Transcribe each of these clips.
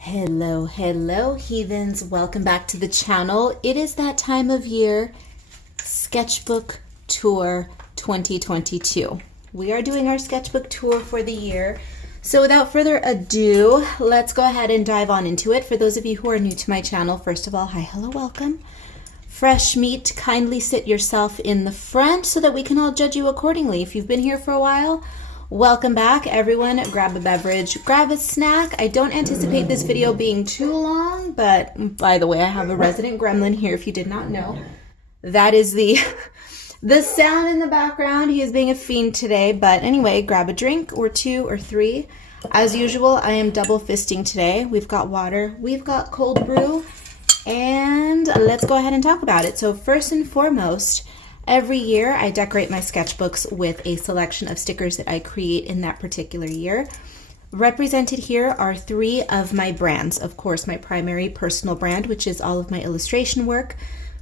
Hello, hello, heathens. Welcome back to the channel. It is that time of year, Sketchbook Tour 2022. We are doing our sketchbook tour for the year. So without further ado, let's go ahead and dive on into it. For those of you who are new to my channel, first of all, hi, hello, welcome. Fresh meat, kindly sit yourself in the front so that we can all judge you accordingly. If you've been here for a while, welcome back, everyone. Grab a beverage, grab a snack. I don't anticipate this video being too long, but by the way, I have a resident gremlin here if you did not know. That is the sound in the background. He is being a fiend today, but anyway, grab a drink or two or three. As usual, I am double fisting today. We've got water, we've got cold brew, and let's go ahead and talk about it. So first and foremost, every year I decorate my sketchbooks with a selection of stickers that I create in that particular year. Represented here are three of my brands. Of course, my primary personal brand, which is all of my illustration work.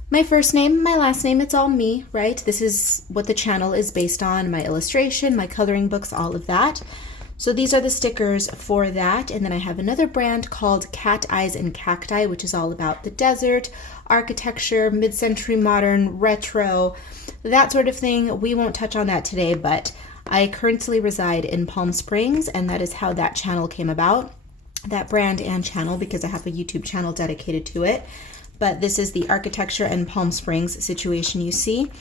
My first name, my last name, it's all me, right? This is what the channel is based on, my illustration, my coloring books, all of that. So these are the stickers for that. And then I have another brand called Cat Eyes and Cacti, which is all about the desert, architecture, mid-century modern, retro, that sort of thing. We won't touch on that today, but I currently reside in Palm Springs, and that is how that channel came about, that brand and channel, because I have a YouTube channel dedicated to it. But this is the architecture and Palm Springs situation you see.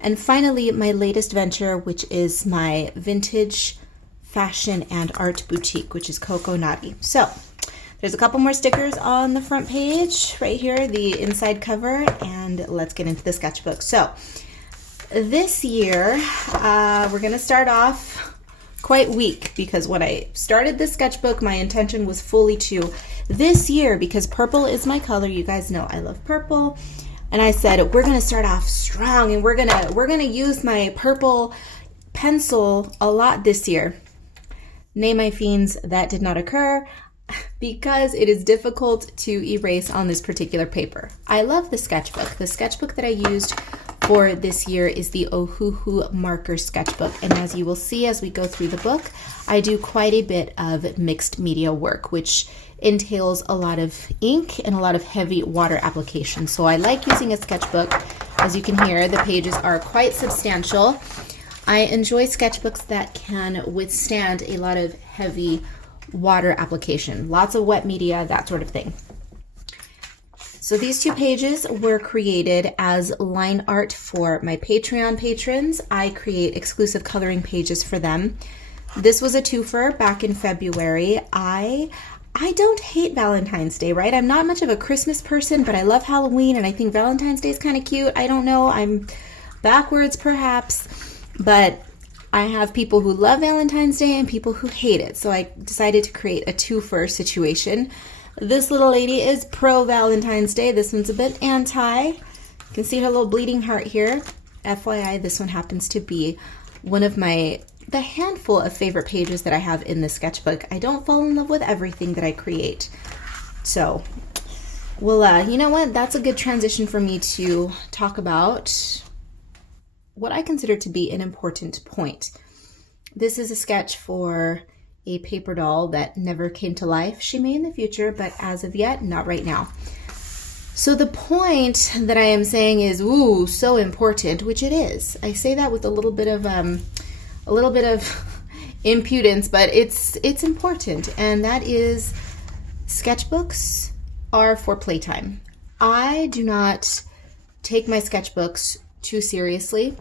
And finally, my latest venture, which is my vintage fashion and art boutique, which is Coco Naughty. So there's a couple more stickers on the front page right here, the inside cover, and let's get into the sketchbook. So this year, we're gonna start off quite weak, because when I started this sketchbook, my intention was fully to this year, because purple is my color. You guys know I love purple. And I said, we're gonna start off strong, and we're gonna use my purple pencil a lot this year. Nay, my fiends, that did not occur because it is difficult to erase on this particular paper. I love the sketchbook. The sketchbook that I used for this year is the Ohuhu Marker Sketchbook. And as you will see as we go through the book, I do quite a bit of mixed media work, which entails a lot of ink and a lot of heavy water application. So I like using a sketchbook. As you can hear, the pages are quite substantial. I enjoy sketchbooks that can withstand a lot of heavy water application, lots of wet media, that sort of thing. So these two pages were created as line art for my Patreon patrons. I create exclusive coloring pages for them. This was a twofer back in February. I don't hate Valentine's Day, right? I'm not much of a Christmas person, but I love Halloween, and I think Valentine's Day is kind of cute. I don't know, I'm backwards perhaps. But I have people who love Valentine's Day and people who hate it. So I decided to create a twofer situation. This little lady is pro Valentine's Day. This one's a bit anti. You can see her little bleeding heart here. FYI, this one happens to be one of the handful of favorite pages that I have in the sketchbook. I don't fall in love with everything that I create. So, well, you know what? That's a good transition for me to talk about what I consider to be an important point. This is a sketch for a paper doll that never came to life. She may in the future, but as of yet, not right now. So the point that I am saying is, ooh, so important, which it is. I say that with a little bit of impudence, but it's important, and that is sketchbooks are for playtime. I do not take my sketchbooks too seriously.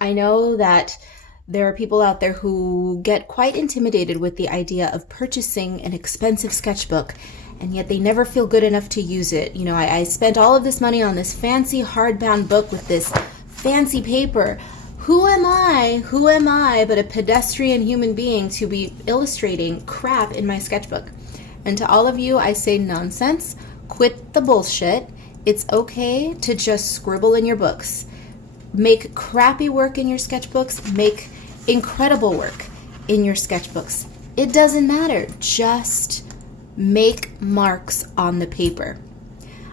I know that there are people out there who get quite intimidated with the idea of purchasing an expensive sketchbook, and yet they never feel good enough to use it. You know, I spent all of this money on this fancy hardbound book with this fancy paper. Who am I but a pedestrian human being to be illustrating crap in my sketchbook? And to all of you, I say nonsense. Quit the bullshit. It's okay to just scribble in your books. Make crappy work in your sketchbooks. Make incredible work in your sketchbooks. It doesn't matter. Just make marks on the paper.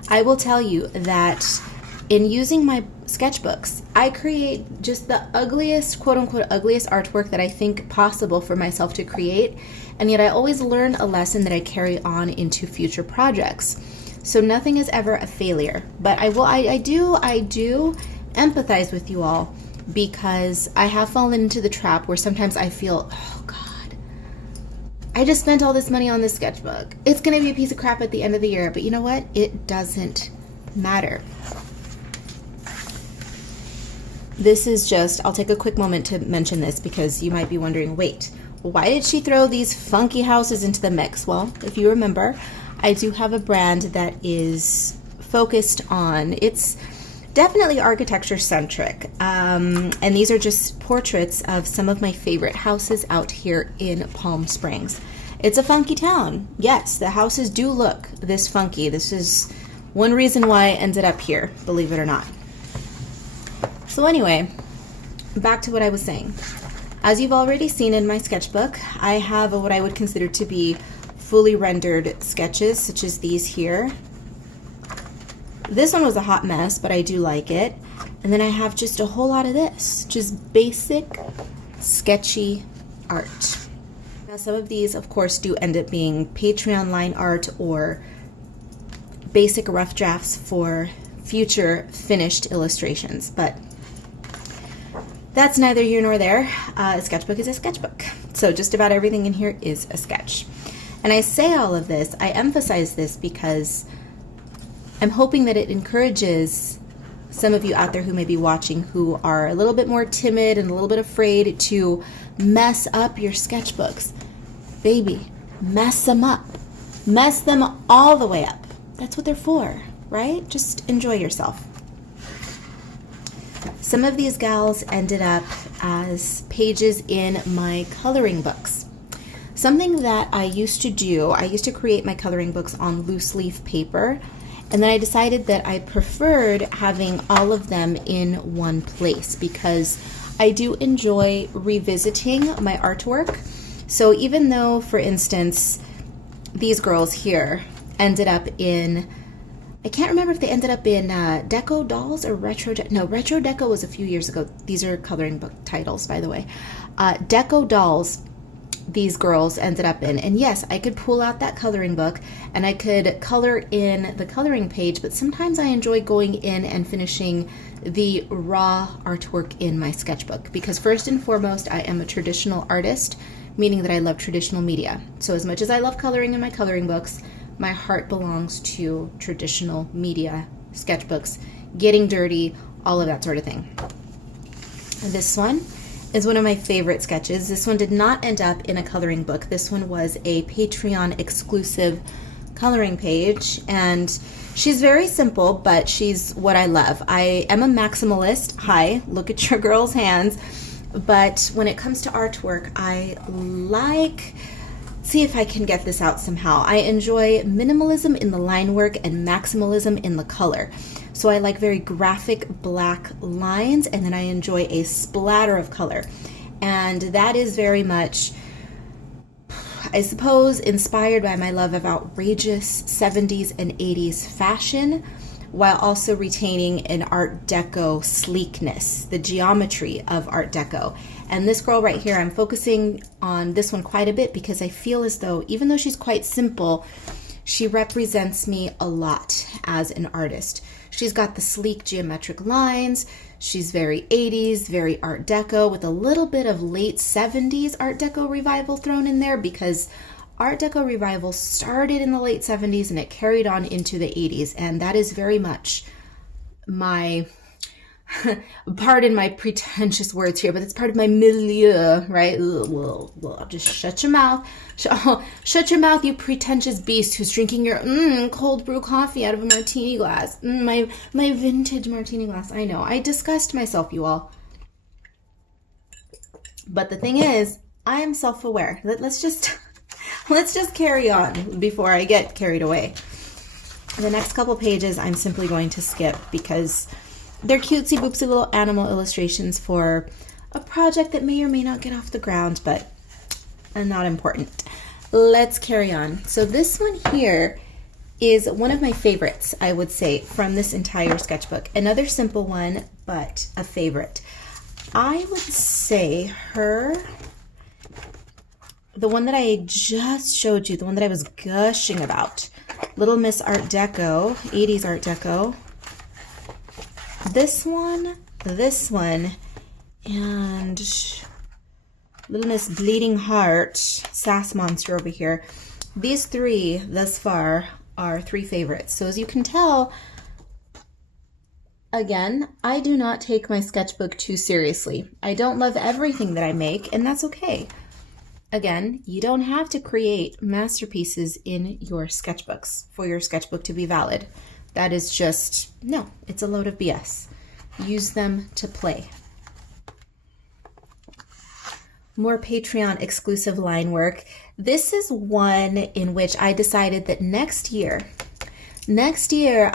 I will tell you that in using my sketchbooks, I create just the ugliest, quote unquote, ugliest artwork that I think possible for myself to create. and yet I always learn a lesson that I carry on into future projects. So nothing is ever a failure, but I do empathize with you all, because I have fallen into the trap where sometimes I feel, oh God, I just spent all this money on this sketchbook. It's going to be a piece of crap at the end of the year, but you know what? It doesn't matter. This is just, I'll take a quick moment to mention this because you might be wondering, wait, why did she throw these funky houses into the mix? Well, if you remember, I do have a brand that is focused on, it's definitely architecture centric. And these are just portraits of some of my favorite houses out here in Palm Springs. It's a funky town. Yes, the houses do look this funky. This is one reason why I ended up here, believe it or not. So anyway, back to what I was saying. As you've already seen in my sketchbook, I have what I would consider to be fully rendered sketches, such as these here. This one was a hot mess, but I do like it. And then I have just a whole lot of this, just basic, sketchy art. Now some of these, of course, do end up being Patreon line art or basic rough drafts for future finished illustrations, but that's neither here nor there. A sketchbook is a sketchbook. So just about everything in here is a sketch. And I say all of this, I emphasize this because I'm hoping that it encourages some of you out there who may be watching who are a little bit more timid and a little bit afraid to mess up your sketchbooks. Baby, mess them up. Mess them all the way up. That's what they're for, right? Just enjoy yourself. Some of these gals ended up as pages in my coloring books. Something that I used to do, I used to create my coloring books on loose leaf paper, and then I decided that I preferred having all of them in one place because I do enjoy revisiting my artwork. So even though, for instance, these girls here ended up in, I can't remember if they ended up in Deco Dolls or Retro Deco was a few years ago. These are coloring book titles, by the way. Deco Dolls, these girls ended up in. And yes, I could pull out that coloring book and I could color in the coloring page, but sometimes I enjoy going in and finishing the raw artwork in my sketchbook because first and foremost, I am a traditional artist, meaning that I love traditional media. So as much as I love coloring in my coloring books, my heart belongs to traditional media, sketchbooks, getting dirty, all of that sort of thing. This one is one of my favorite sketches. This one did not end up in a coloring book. This one was a Patreon exclusive coloring page, and she's very simple, but she's what I love. I am a maximalist. Hi, look at your girl's hands. But when it comes to artwork, I like, see if I can get this out somehow. I enjoy minimalism in the line work and maximalism in the color. So I like very graphic black lines, and then I enjoy a splatter of color. And that is very much, I suppose, inspired by my love of outrageous 70s and 80s fashion, while also retaining an Art Deco sleekness, the geometry of Art Deco. And this girl right here, I'm focusing on this one quite a bit because I feel as though, even though she's quite simple, she represents me a lot as an artist. She's got the sleek geometric lines. She's very 80s, very Art Deco, with a little bit of late 70s Art Deco revival thrown in there because Art Deco revival started in the late 70s and it carried on into the 80s. And that is very much my, pardon my pretentious words here, but it's part of my milieu, right? Well, just shut your mouth. Shut your mouth, you pretentious beast who's drinking your cold brew coffee out of a martini glass. My vintage martini glass. I know, I disgust myself, you all. But the thing is, I am self-aware. Let's just carry on before I get carried away. The next couple pages I'm simply going to skip because they're cutesy boopsy little animal illustrations for a project that may or may not get off the ground, but not important. Let's carry on. So this one here is one of my favorites, I would say, from this entire sketchbook. Another simple one, but a favorite. I would say her the one that I just showed you, the one that I was gushing about, Little Miss Art Deco, 80s Art Deco. This one, and Little Miss Bleeding Heart, Sass Monster over here. These three thus far are 3 favorites. So as you can tell, again, I do not take my sketchbook too seriously. I don't love everything that I make, and that's okay. Again, you don't have to create masterpieces in your sketchbooks for your sketchbook to be valid. That is just, no, it's a load of BS. Use them to play. More Patreon exclusive line work. This is one in which I decided that next year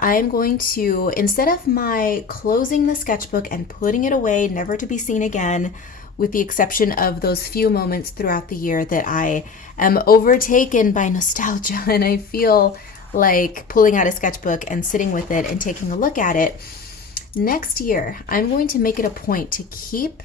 I'm going to, instead of my closing the sketchbook and putting it away, never to be seen again, with the exception of those few moments throughout the year that I am overtaken by nostalgia and I feel like pulling out a sketchbook and sitting with it and taking a look at it. Next year, I'm going to make it a point to keep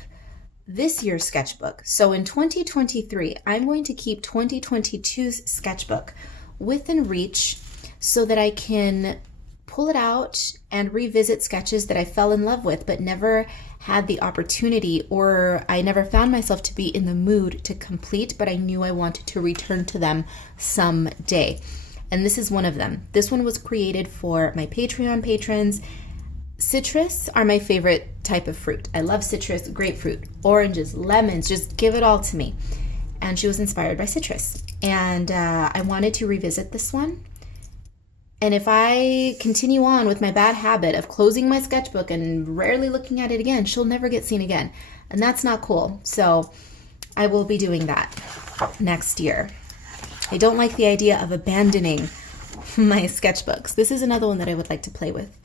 this year's sketchbook. So in 2023, I'm going to keep 2022's sketchbook within reach so that I can pull it out and revisit sketches that I fell in love with but never had the opportunity, or I never found myself to be in the mood to complete, but I knew I wanted to return to them someday. And this is one of them. This one was created for my Patreon patrons. Citrus are my favorite type of fruit. I love citrus, grapefruit, oranges, lemons, just give it all to me. And she was inspired by citrus. And I wanted to revisit this one. And if I continue on with my bad habit of closing my sketchbook and rarely looking at it again, she'll never get seen again. And that's not cool. So I will be doing that next year. I don't like the idea of abandoning my sketchbooks. This is another one that I would like to play with.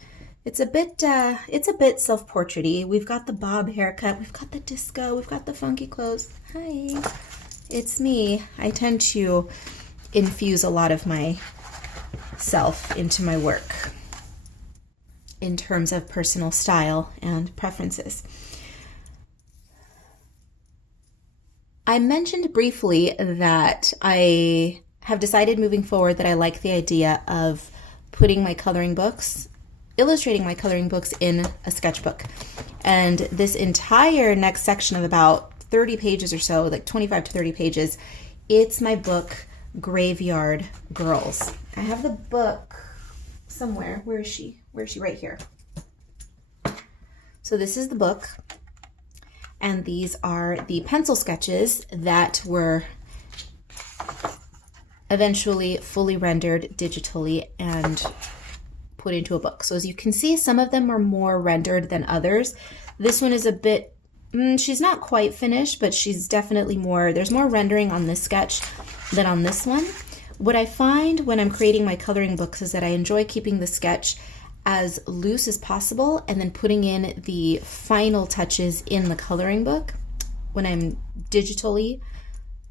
It's a bit self-portrait-y. We've got the bob haircut, we've got the disco, we've got the funky clothes. Hi, it's me. I tend to infuse a lot of my self into my work in terms of personal style and preferences. I mentioned briefly that I have decided moving forward that I like the idea of putting my coloring books, illustrating my coloring books in a sketchbook. And this entire next section of about 30 pages or so, like 25 to 30 pages, it's my book, Graveyard Girls. I have the book somewhere. Where is she? Right here. So this is the book. And these are the pencil sketches that were eventually fully rendered digitally and put into a book. So as you can see, some of them are more rendered than others. This one is a bit, she's not quite finished, but she's definitely more, there's more rendering on this sketch than on this one. What I find when I'm creating my coloring books is that I enjoy keeping the sketch as loose as possible and then putting in the final touches in the coloring book when I'm digitally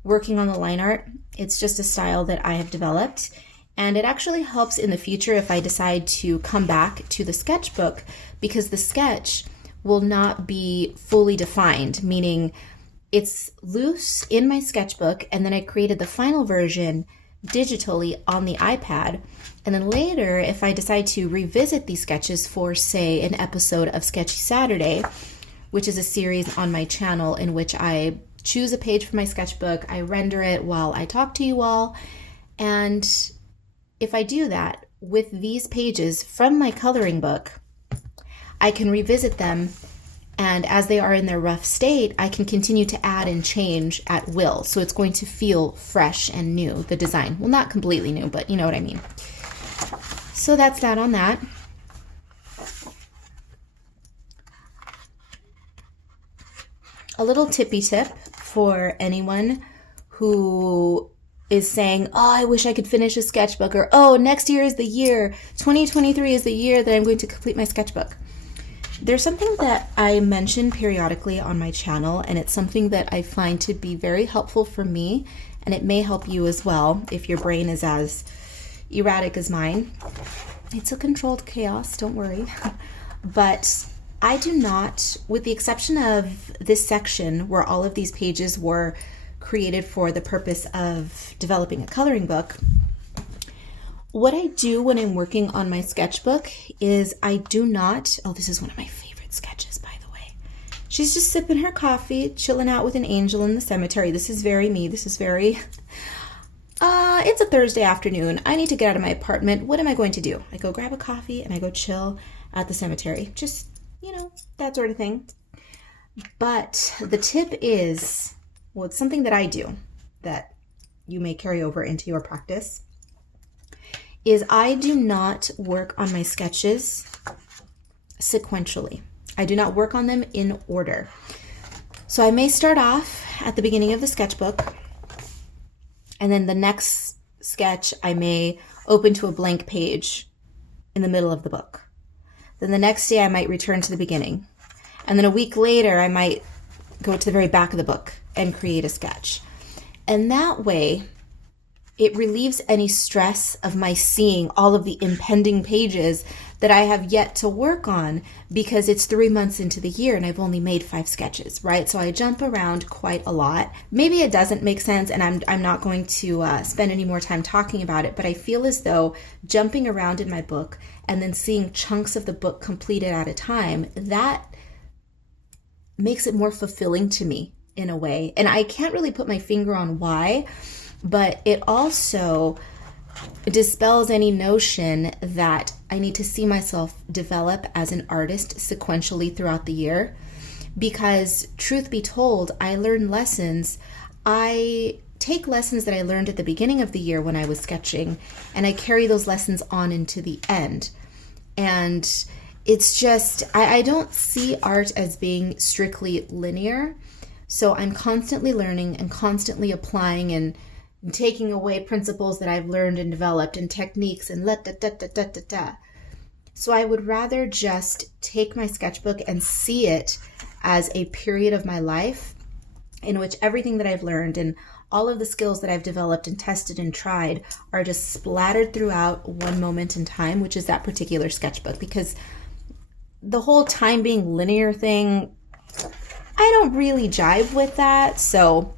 working on the line art. It's just a style that I have developed, and it actually helps in the future if I decide to come back to the sketchbook, because the sketch will not be fully defined, meaning it's loose in my sketchbook and then I created the final version digitally on the iPad. And then later, if I decide to revisit these sketches for, say, an episode of Sketchy Saturday, which is a series on my channel in which I choose a page for my sketchbook, I render it while I talk to you all. And if I do that with these pages from my coloring book, I can revisit them, and as they are in their rough state, I can continue to add and change at will. So it's going to feel fresh and new, the design. Well, not completely new, but you know what I mean. So that's that on that. A little tippy tip for anyone who is saying, oh, I wish I could finish a sketchbook, or oh, next year is the year, 2023 is the year that I'm going to complete my sketchbook. There's something that I mention periodically on my channel, and it's something that I find to be very helpful for me, and it may help you as well if your brain is as erratic as mine. It's a controlled chaos, don't worry. But I do not, with the exception of this section where all of these pages were created for the purpose of developing a coloring book. What I do when I'm working on my sketchbook is I do not, oh, this is one of my favorite sketches, by the way. She's just sipping her coffee, chilling out with an angel in the cemetery. This is very me. This is very, it's a Thursday afternoon. I need to get out of my apartment. What am I going to do? I go grab a coffee and I go chill at the cemetery. Just, that sort of thing. But the tip is, well, it's something that I do that you may carry over into your practice, is I do not work on my sketches sequentially. I do not work on them in order. So I may start off at the beginning of the sketchbook, and then the next sketch I may open to a blank page in the middle of the book. Then the next day I might return to the beginning. And then a week later I might go to the very back of the book and create a sketch. And that way, it relieves any stress of my seeing all of the impending pages that I have yet to work on, because it's 3 months into the year and I've only made 5 sketches, right? So I jump around quite a lot. Maybe it doesn't make sense, and I'm not going to spend any more time talking about it, but I feel as though jumping around in my book and then seeing chunks of the book completed at a time, that makes it more fulfilling to me in a way. And I can't really put my finger on why, but it also dispels any notion that I need to see myself develop as an artist sequentially throughout the year. Because truth be told, I learn lessons. I take lessons that I learned at the beginning of the year when I was sketching, and I carry those lessons on into the end. And it's just, I don't see art as being strictly linear. So I'm constantly learning and constantly applying and taking away principles that I've learned and developed and techniques and So I would rather just take my sketchbook and see it as a period of my life in which everything that I've learned and all of the skills that I've developed and tested and tried are just splattered throughout one moment in time, which is that particular sketchbook. Because the whole time being linear thing, I don't really jive with that. So,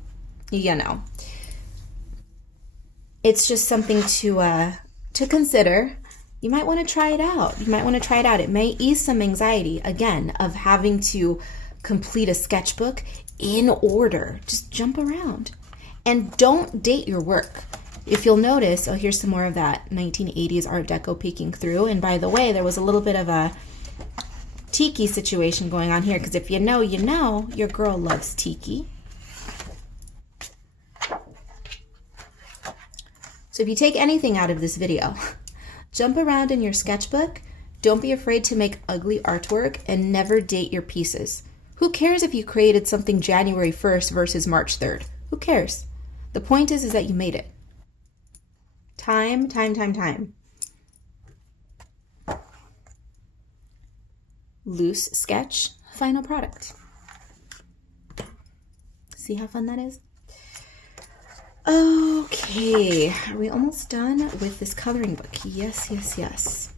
it's just something to consider. You might want to try it out. It may ease some anxiety, again, of having to complete a sketchbook in order. Just jump around. And don't date your work. If you'll notice, here's some more of that 1980s Art Deco peeking through. And by the way, there was a little bit of a Tiki situation going on here, because if you know, your girl loves Tiki. So if you take anything out of this video, jump around in your sketchbook. Don't be afraid to make ugly artwork, and never date your pieces. Who cares if you created something January 1st versus March 3rd? Who cares? The point is that you made it. Time. Loose sketch, final product. See how fun that is? Okay, are we almost done with this coloring book? Yes.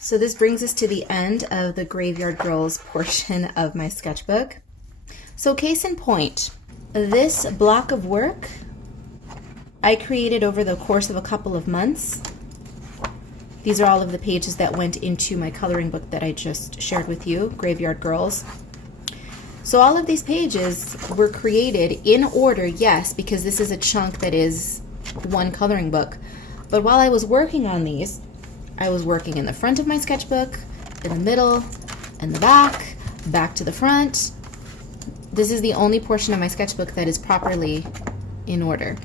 So this brings us to the end of the Graveyard Girls portion of my sketchbook. So case in point, this block of work I created over the course of a couple of months. These are all of the pages that went into my coloring book that I just shared with you, Graveyard Girls. So all of these pages were created in order, yes, because this is a chunk that is one coloring book. But while I was working on these, I was working in the front of my sketchbook, in the middle, and the back to the front. This is the only portion of my sketchbook that is properly in order.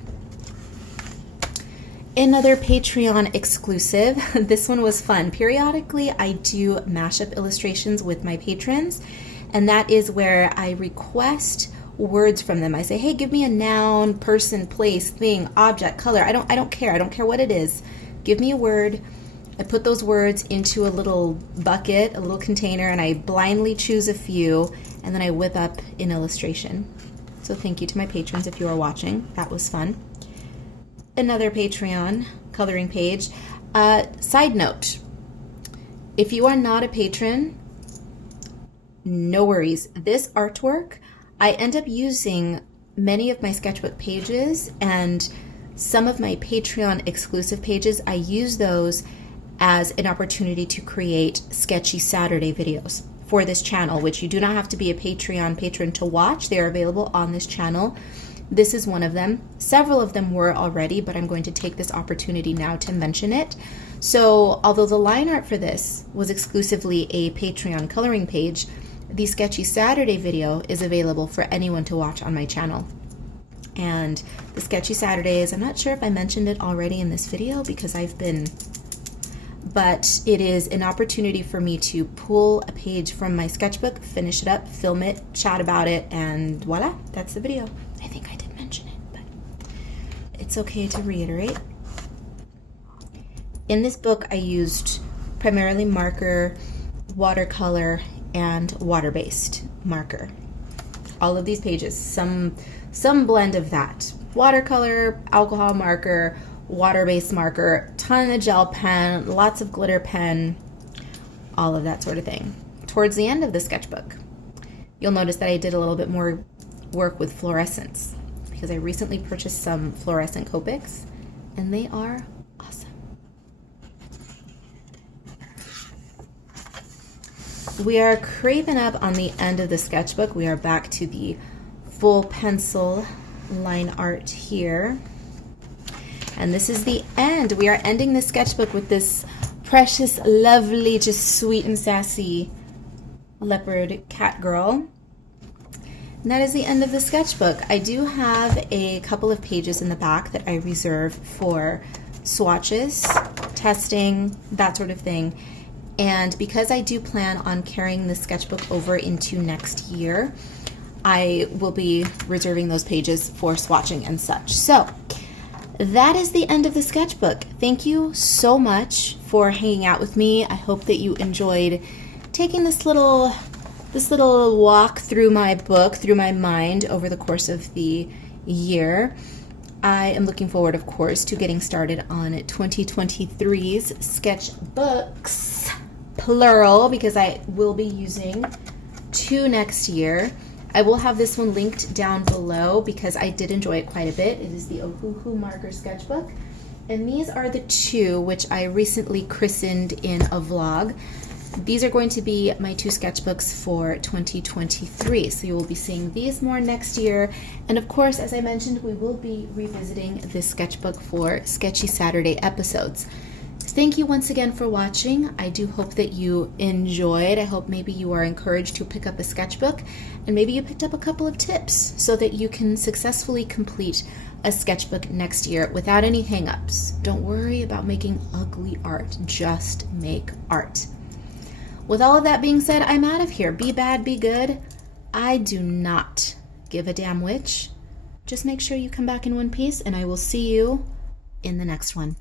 Another Patreon exclusive. This one was fun. Periodically, I do mashup illustrations with my patrons, and that is where I request words from them. I say, hey, give me a noun, person, place, thing, object, color. I don't care. I don't care what it is. Give me a word. I put those words into a little bucket, a little container, and I blindly choose a few, and then I whip up an illustration. So thank you to my patrons if you are watching. That was fun. Another Patreon coloring page. Side note, if you are not a patron, no worries. This artwork, I end up using many of my sketchbook pages and some of my Patreon exclusive pages, I use those as an opportunity to create Sketchy Saturday videos for this channel, which you do not have to be a Patreon patron to watch. They are available on this channel. This is one of them. Several of them were already, but I'm going to take this opportunity now to mention it. So although the line art for this was exclusively a Patreon coloring page, the Sketchy Saturday video is available for anyone to watch on my channel. And the Sketchy Saturdays, I'm not sure if I mentioned it already in this video because but it is an opportunity for me to pull a page from my sketchbook, finish it up, film it, chat about it, and voila, that's the video. I think I did mention it, but it's okay to reiterate. In this book, I used primarily marker, watercolor, and water-based marker. All of these pages, some blend of that. Watercolor, alcohol marker, water-based marker, ton of gel pen, lots of glitter pen, all of that sort of thing. Towards the end of the sketchbook, you'll notice that I did a little bit more work with fluorescence because I recently purchased some fluorescent Copics and they are awesome. We are creeping up on the end of the sketchbook. We are back to the full pencil line art here. And this is the end. We are ending the sketchbook with this precious, lovely, just sweet and sassy leopard cat girl. And that is the end of the sketchbook. I do have a couple of pages in the back that I reserve for swatches, testing, that sort of thing. And because I do plan on carrying the sketchbook over into next year, I will be reserving those pages for swatching and such. So that is the end of the sketchbook. Thank you so much for hanging out with me. I hope that you enjoyed taking this little walk through my book, through my mind over the course of the year. I am looking forward, of course, to getting started on 2023's sketchbooks, plural, because I will be using 2 next year. I will have this one linked down below because I did enjoy it quite a bit. It is the Ohuhu Marker Sketchbook. And these are the 2 which I recently christened in a vlog. These are going to be my 2 sketchbooks for 2023. So you will be seeing these more next year. And of course, as I mentioned, we will be revisiting this sketchbook for Sketchy Saturday episodes. Thank you once again for watching. I do hope that you enjoyed. I hope maybe you are encouraged to pick up a sketchbook and maybe you picked up a couple of tips so that you can successfully complete a sketchbook next year without any hang-ups. Don't worry about making ugly art. Just make art. With all of that being said, I'm out of here. Be bad, be good. I do not give a damn which. Just make sure you come back in one piece and I will see you in the next one.